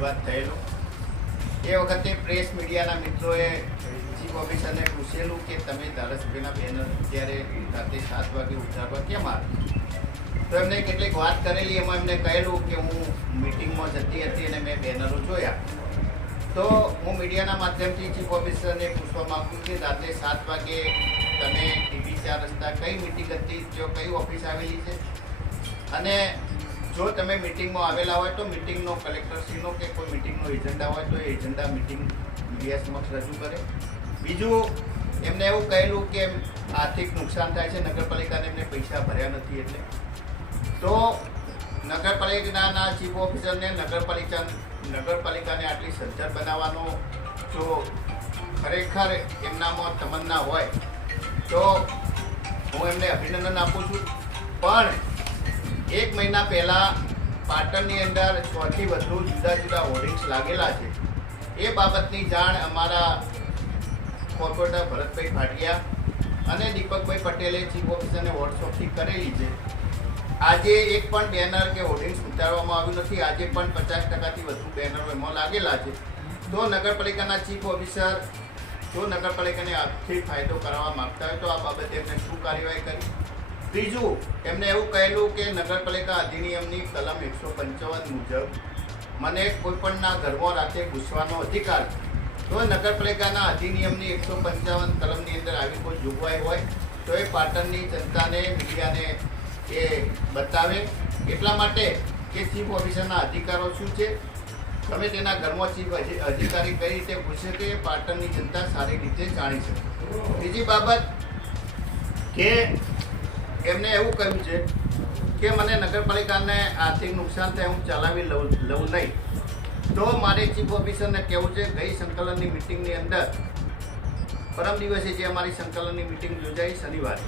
વિવાદ થયેલો. એ વખતે પ્રેસ મીડિયાના મિત્રોએ ચીફ ઓફિસરને પૂછેલું કે તમે ધારાસભ્યના બેનર અત્યારે રાતે સાત વાગે ઉતારવા કેમ આવ્યા? તો એમને કેટલીક વાત કરેલી, એમાં એમને કહેલું કે હું મિટિંગમાં જતી હતી અને મેં બેનરો જોયા. તો હું મીડિયાના માધ્યમથી ચીફ ઓફિસરને પૂછવા માગું કે રાત્રે સાત વાગે તમે ટીવી ચાર રસ્તા કઈ મિટિંગ હતી, જો કઈ ઓફિસ આવેલી છે? અને જો તમે મિટિંગમાં આવેલા હોય તો મિટિંગનો કલેક્ટરશ્રીનો કે કોઈ મિટિંગનો એજન્ડા હોય તો એ એજન્ડા મિટિંગ મીડિયા સમક્ષ રજૂ કરે. બીજું, એમને એવું કહેલું કે આર્થિક નુકસાન થાય છે, નગરપાલિકાને એમને પૈસા ભર્યા નથી એટલે. તો નગરપાલિકાના ચીફ ઓફિસરને નગરપાલિકા, નગરપાલિકાને આટલી સજ્જડ બનાવવાનો જો ખરેખર એમનામાં તમન્ના હોય, તો હું એમને અભિનંદન આપું છું. પણ એક મહિના પહેલાં પાટણની અંદર છથી વધુ જુદા જુદા હોર્ડિંગ્સ લાગેલા છે. એ બાબતની જાણ અમારા કોર્પોરેટર ભરતભાઈ ભાટિયા અને દીપકભાઈ પટેલે ચીફ ઓફિસરને વોટ્સઅપથી કરેલી છે. આજે એક પણ બેનર કે હોર્ડિંગ્સ ઉતારવામાં આવ્યું નથી. આજે પણ પચાસ ટકાથી વધુ બેનરો એમાં લાગેલા છે. તો નગરપાલિકાના ચીફ ઓફિસર જો નગરપાલિકાને આર્થિક ફાયદો કરાવવા માંગતા હોય તો આ બાબતે એમને શું કાર્યવાહી કરી? ત્રીજું, એમને એવું કહેલું કે નગરપાલિકા અધિનિયમની કલમ એકસો પંચાવન મુજબ મને કોઈપણના ઘરમાં રાતે ઘૂસવાનો અધિકાર જો નગરપાલિકાના અધિનિયમની એકસો પંચાવન કલમની અંદર આવી કોઈ જોગવાઈ હોય, તો એ પાટણની જનતાને, મીડિયાને એ બતાવે. એટલા માટે કે ચીફ ઓફિસરના અધિકારો શું છે? તમે તેના ઘરમાં ચીફ અધિકારી કઈ રીતે પૂછે તે પાટણની જનતા સારી રીતે જાણી શકે. બીજી બાબત કે એમને એવું કહ્યું છે કે મને નગરપાલિકાને આર્થિક નુકસાન થાય, હું ચલાવી લઉં લઉં નહીં. તો મારે ચીફ ઓફિસરને કહેવું છે, ગઈ સંકલનની મિટિંગની અંદર, પરમ દિવસે જે અમારી સંકલનની મિટિંગ યોજાઈ શનિવારે,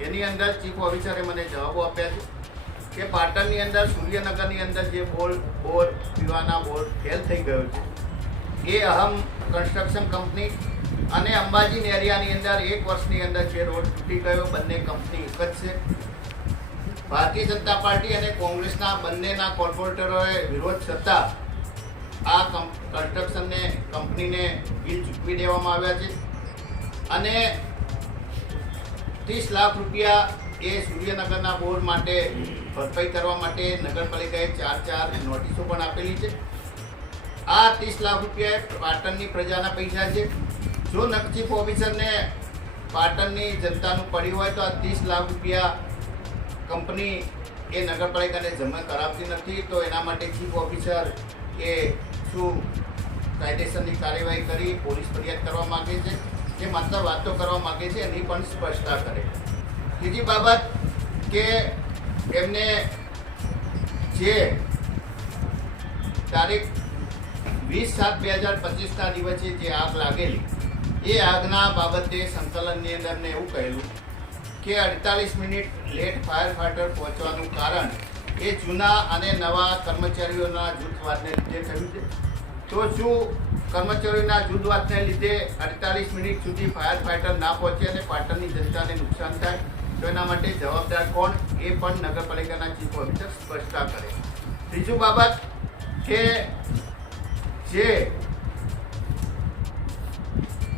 એની અંદર ચીફ ઓફિસરે મને જવાબો આપ્યા છે કે પાટણની અંદર, સૂર્યનગરની અંદર જે બોર બોર, પીવાના બોર ફેલ થઈ ગયો છે એ અહમ કન્સ્ટ્રક્શન કંપની અને અંબાજી એરિયાની અંદર એક વર્ષની અંદર જે રોડ તૂટી ગયો, બંને કંપની એક જ છે. ભારતીય જનતા પાર્ટી અને કોંગ્રેસના બંનેના કોર્પોરેટરોએ વિરોધ છતાં આ કન્સ્ટ્રક્શનને કંપનીને બિલ ચૂકવી દેવામાં આવ્યા છે. અને ત્રીસ લાખ રૂપિયા એ સૂર્યનગરના બોર્ડ માટે ભરપાઈ કરવા માટે નગરપાલિકાએ ચાર ચાર નોટિસો પણ આપેલી છે. આ ત્રીસ લાખ રૂપિયા પાટણની પ્રજાના પૈસા છે. જો નકચીફ ઓફિસરને પાટણની જનતાનું પડ્યું હોય તો આ ત્રીસ લાખ રૂપિયા કંપની એ નગરપાલિકાને જમા કરાવતી નથી. તો એના માટે ચીફ ઓફિસર એ શું કાયદેસરની કાર્યવાહી કરી, પોલીસ ફરિયાદ કરવા માંગે છે? જે માત્ર વાતો કરવા માંગે છે, એની પણ સ્પષ્ટતા કરે બીજી બાબત કે એમને જે તારીખ વીસ સાત બે હજાર પચીસના દિવસે જે આગ લાગેલી, એ આગના બાબતે સંકલનની અંદર એમને એવું કહેલું કે અડતાલીસ મિનિટ લેટ ફાયર ફાઈટર પહોંચવાનું કારણ એ જૂના અને નવા કર્મચારીઓના જૂથવાદને લીધે થયું છે. તો શું કર્મચારીઓના જૂથવાદને લીધે અડતાલીસ મિનિટ સુધી ફાયર ફાઈટર ના પહોંચે અને પાટણની જનતાને નુકસાન થાય? તો એના માટે જવાબદાર કોણ? એ પણ નગરપાલિકાના ચીફ ઓફિસર સ્પષ્ટતા કરે. ત્રીજું બાબત કે જે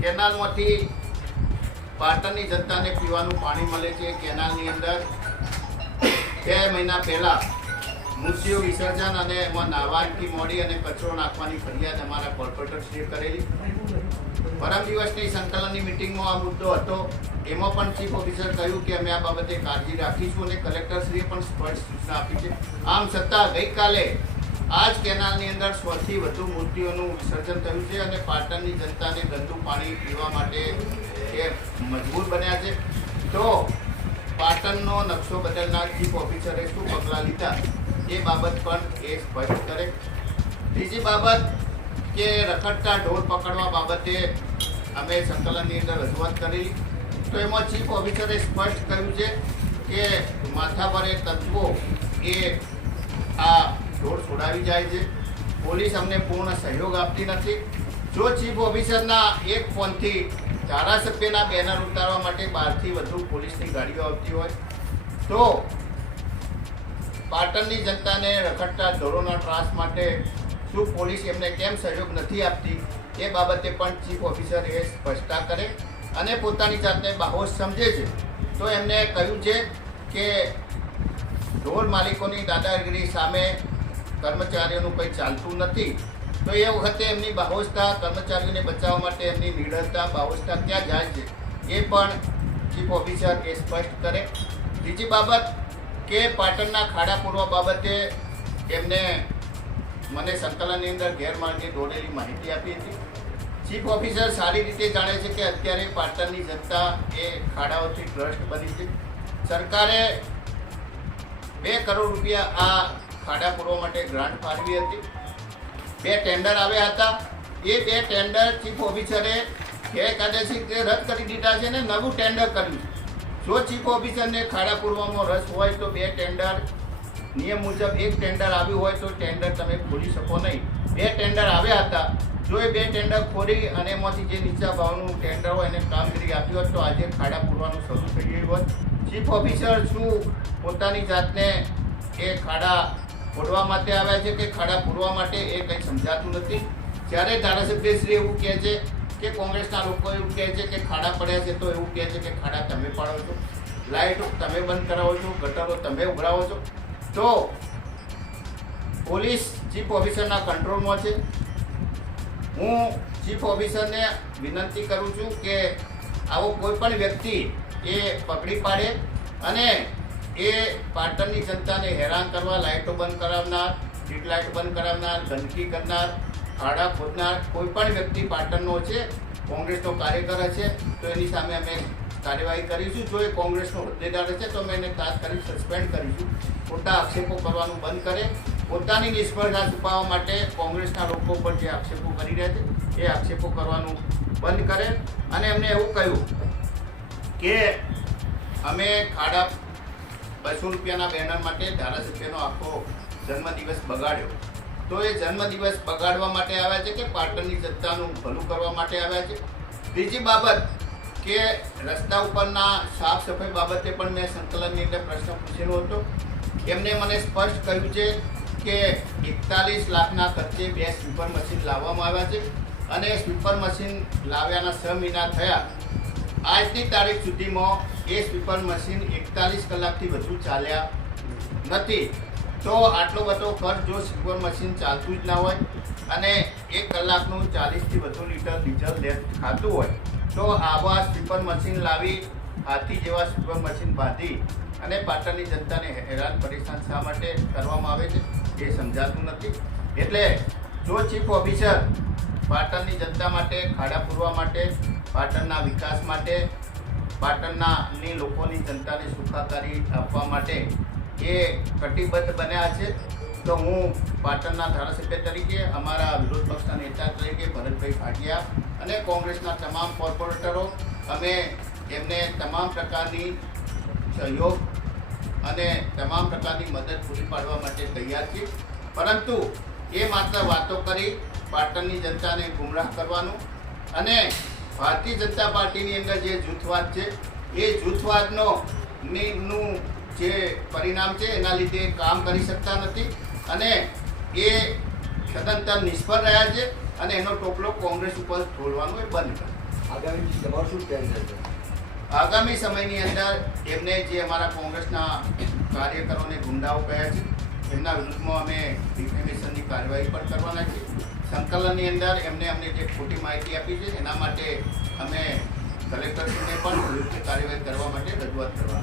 કેનાલમાંથી પાટણની જનતાને પીવાનું પાણી મળે છે. કેનાલની અંદર બે મહિના પહેલા મૂર્તિઓ વિસર્જન અને એમાં નાહવાથી મોડી અને કચરો નાખવાની ફરિયાદ અમારા કોર્પોરેટરશ્રીએ કરેલી. પરમ દિવસની સંકલનની મિટિંગમાં આ મુદ્દો હતો. એમાં પણ ચીફ ઓફિસર કહ્યું કે અમે આ બાબતે કાળજી રાખીશું અને કલેક્ટરશ્રીએ પણ સ્પષ્ટ સૂચના આપી છે. આમ છતાં ગઈકાલે આ જ કેનાલની અંદર સૌથી વધુ મૃત્યુઓનું વિસર્જન થયું છે અને પાટણની જનતાને ગંદુ પાણી પીવા માટે એ મજબૂર બન્યા છે. તો પાટણનો નકશો બદલનાર ચીફ ઓફિસરે શું પગલાં લીધા? એ બાબત પણ એ સ્પષ્ટ કરે. બીજી બાબત કે રખડતા ઢોર પકડવા બાબતે અમે સંકલનની અંદર રજૂઆત કરી. તો એમાં ચીફ ઓફિસરે સ્પષ્ટ કહ્યું છે કે માથા પર એ તત્વો એ આ ઢોર છોડાવી જાય છે. પોલીસ અમને પૂર્ણ સહયોગ આપતી નથી. જો ચીફ ઓફિસરના એક ફોનથી ધારાસભ્યના બેનર ઉતારવા માટે બહારથી વધુ પોલીસની ગાડીઓ આવતી હોય, તો પાટણની જનતાને રખડતા ઢોરોના ત્રાસ માટે શું પોલીસ એમને કેમ સહયોગ નથી આપતી, એ બાબતે પણ ચીફ ઓફિસર એ સ્પષ્ટતા કરે અને પોતાની જાતને બાહોશ સમજે છે. તો એમને કહ્યું છે કે ઢોર માલિકોની દાદાગીરી સામે કર્મચારીઓનું કંઈ ચાલતું નથી, તો એ વખતે એમની બાહોશતા કર્મચારીઓને બચાવવા માટે એમની નિડરતા બાહોશતા ક્યાં જાય છે, એ પણ ચીફ ઓફિસર એ સ્પષ્ટ કરે. બીજી બાબત કે પાટણના ખાડા પૂરવા બાબતે એમને મને સંકલનની અંદર ગેરમાર્ગે દોડેલી માહિતી આપી હતી. ચીફ ઓફિસર સારી રીતે જાણે છે કે અત્યારે પાટણની જનતા એ ખાડાઓથી ટ્રસ્ટ બની છે. સરકારે બે કરોડ રૂપિયા આ ખાડા પૂરવા માટે ગ્રાન્ટ ફાળવી હતી. બે ટેન્ડર આવ્યા હતા. એ બે ટેન્ડર ચીફ ઓફિસરે ગેરકાયદેસર રદ કરી દીધા છે ને નવું ટેન્ડર કર્યું. જો ચીફ ઓફિસરને ખાડા પૂરવામાં રસ હોય તો બે ટેન્ડર નિયમ મુજબ એક ટેન્ડર આવ્યું હોય તો ટેન્ડર તમે ખોલી શકો નહીં. બે ટેન્ડર આવ્યા હતા. જો એ બે ટેન્ડર ખોલી અને એમાંથી જે નીચા ભાવનું ટેન્ડર હોય એને કામગીરી આપી હોત તો આજે ખાડા પૂરવાનું શરૂ થઈ ગયું હોત. ચીફ ઓફિસર શું પોતાની જાતને એ ખાડા ફોડવા માટે આવ્યા છે કે ખાડા પૂરવા માટે એ કંઈ સમજાતું નથી. જ્યારે ધારાસભ્યશ્રી એવું કહે છે કે કોંગ્રેસના લોકો એવું કહે છે કે ખાડા પડ્યા છે તો એવું કહે છે કે ખાડા તમે પાડો છો. લાઇટો તમે બંધ કરાવો છો, ગટરો તમે ઉભરાવો છો. તો પોલીસ ચીફ ઓફિસરના કંટ્રોલમાં છે. હું ચીફ ઓફિસરને વિનંતી કરું છું કે આવો કોઈ પણ વ્યક્તિ એ પકડી પાડે અને એ પાટણની જનતાને હેરાન કરવા લાઇટો બંધ કરાવનાર, સ્ટ્રીટ લાઇટ બંધ કરાવનાર, ગંદકી કરનાર, ખાડા ખોદનાર કોઈ પણ વ્યક્તિ પાટણનો છે, કોંગ્રેસનો કાર્યકર છે તો એની સામે અમે કાર્યવાહી કરીશું. જો એ કોંગ્રેસનો હોદ્દેદાર છે તો અમે એને તાત્કાલિક સસ્પેન્ડ કરીશું. ખોટા આક્ષેપો કરવાનું બંધ કરે. પોતાની નિષ્ફળતા છુપાવવા માટે કોંગ્રેસના લોકો પર જે આક્ષેપો કરી રહ્યા છે, એ આક્ષેપો કરવાનું બંધ કરે. અને એમને એવું કહ્યું કે અમે ખાડા બસો રૂપિયાના બેનર માટે ધારાસભ્યનો આખો જન્મદિવસ બગાડ્યો. તો એ જન્મદિવસ બગાડવા માટે આવ્યા છે કે પાટણની જનતાનું ભલું કરવા માટે આવ્યા છે? બીજી બાબત કે રસ્તા ઉપરના સાફ સફાઈ બાબતે પણ મેં સંકલનની અંદર પ્રશ્ન પૂછેલો હતો. એમને મને સ્પષ્ટ કહ્યું છે કે એકતાલીસ લાખના ખર્ચે બે સ્વીપર મશીન લાવવામાં આવ્યા છે અને સ્વીપર મશીન લાવ્યાના છ મહિના થયા આજની તારીખ સુધીમાં એ સ્વીપર મશીન એકતાલીસ કલાકથી વધુ ચાલ્યા નથી. તો આટલો બધો ખર્ચ જો સ્વીપર મશીન ચાલતું જ ના હોય અને એક કલાકનું ચાલીસથી વધુ લીટર ડીઝલ લે ખાતું હોય, તો આવા સ્વીપર મશીન લાવી હાથી જેવા સ્વીપર મશીન બાંધી અને પાટણની જનતાને હેરાન પરેશાન શા માટે કરવામાં આવે છે એ સમજાતું નથી. એટલે જો ચીફ ઓફિસર પાટણની જનતા માટે, ખાડા પૂરવા માટે, પાટણના વિકાસ માટે, પાટણના ની લોકોની જનતાને સુખાકારી આપવા માટે એ કટિબદ્ધ બન્યા છે. તો હું પાટણના ધારાસભ્ય તરીકે, અમારા વિરોધ પક્ષના નેતા તરીકે, ભરતભાઈ ભાટિયા અને કોંગ્રેસના તમામ કોર્પોરેટરો, અમે એમને તમામ પ્રકારની સહયોગ અને તમામ પ્રકારની મદદ પૂરી પાડવા માટે તૈયાર છીએ. પરંતુ એ માત્ર વાતો કરી પાટણની જનતાને ગુમરાહ કરવાનું અને ભારતીય જનતા પાર્ટીની અંદર જે જૂથવાદ છે એ જૂથવાદનો નું જે પરિણામ છે એના લીધે કામ કરી શકતા નથી અને એ સદંતર નિષ્ફળ રહ્યા છે અને એનો ટોપલો કોંગ્રેસ ઉપર ઢોળવાનું એ બંધ કરે આગામી તમારું શું પ્લાન આગામી સમયની અંદર એમને જે અમારા કોંગ્રેસના કાર્યકરોને ગુંડાઓ કહ્યા છે એમના વિરુદ્ધમાં અમે ડિફેમેશનની કાર્યવાહી પણ કરવાના છીએ. સંકલનની અંદર એમને અમને જે ખોટી માહિતી આપી છે, એના માટે અમે કલેક્ટરશ્રીને પણ યોગ્ય કાર્યવાહી કરવા માટે રજૂઆત કરવા